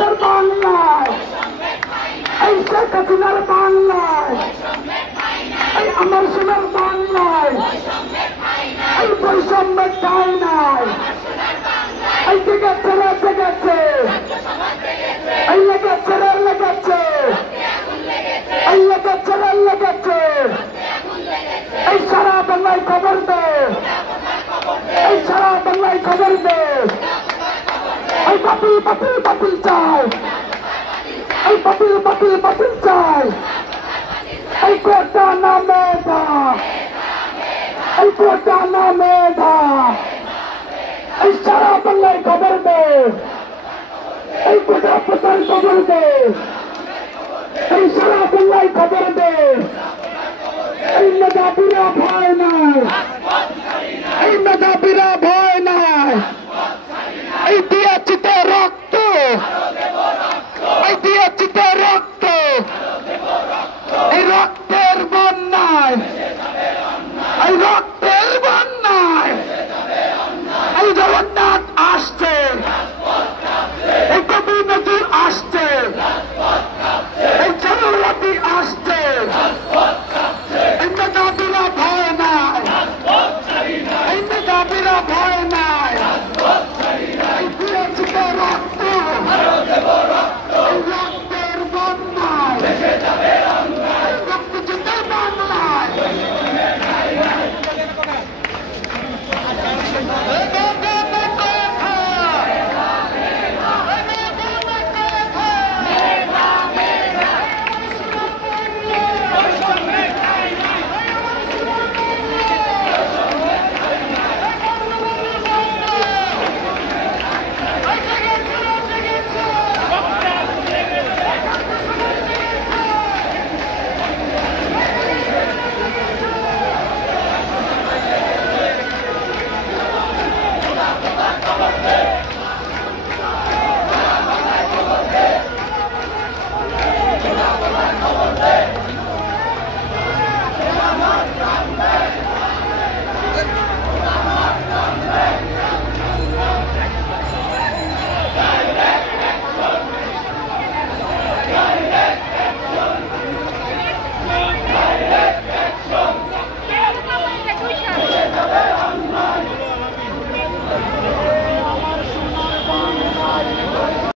ভারতের বাংলায়, এই শেখ হাসিনার বাংলায়, এই আমার সোনার বাংলায়, এই বৈষম্যের ঠাঁই নাই। এই জেগেছে রে জেগেছে, এই লেগেছে রে লেগেছে, এই লেগেছে রে লেগেছে। এই সারা বাংলায় খবর দে, এই সারা বাংলায় খবর দে। এই বাতিল বাতিল বাতিল চাই, এই বাতিল বাতিল বাতিল চাই। এই কোটা না মেধা, এই কোটা না মেধা। এই সারা বাংলায় খবর দে, এই কোটা প্রচার খবর দে, এই সারা বাংলায় খবর দে। এই মেধাবীরা ভয় নাই, এই মেধাবীরা ভয় নাই। এই দিয়েছি তো রক্ত, এই দিয়েছি তো রক্ত, এই রক্তের বন্যায়, এই রক্ত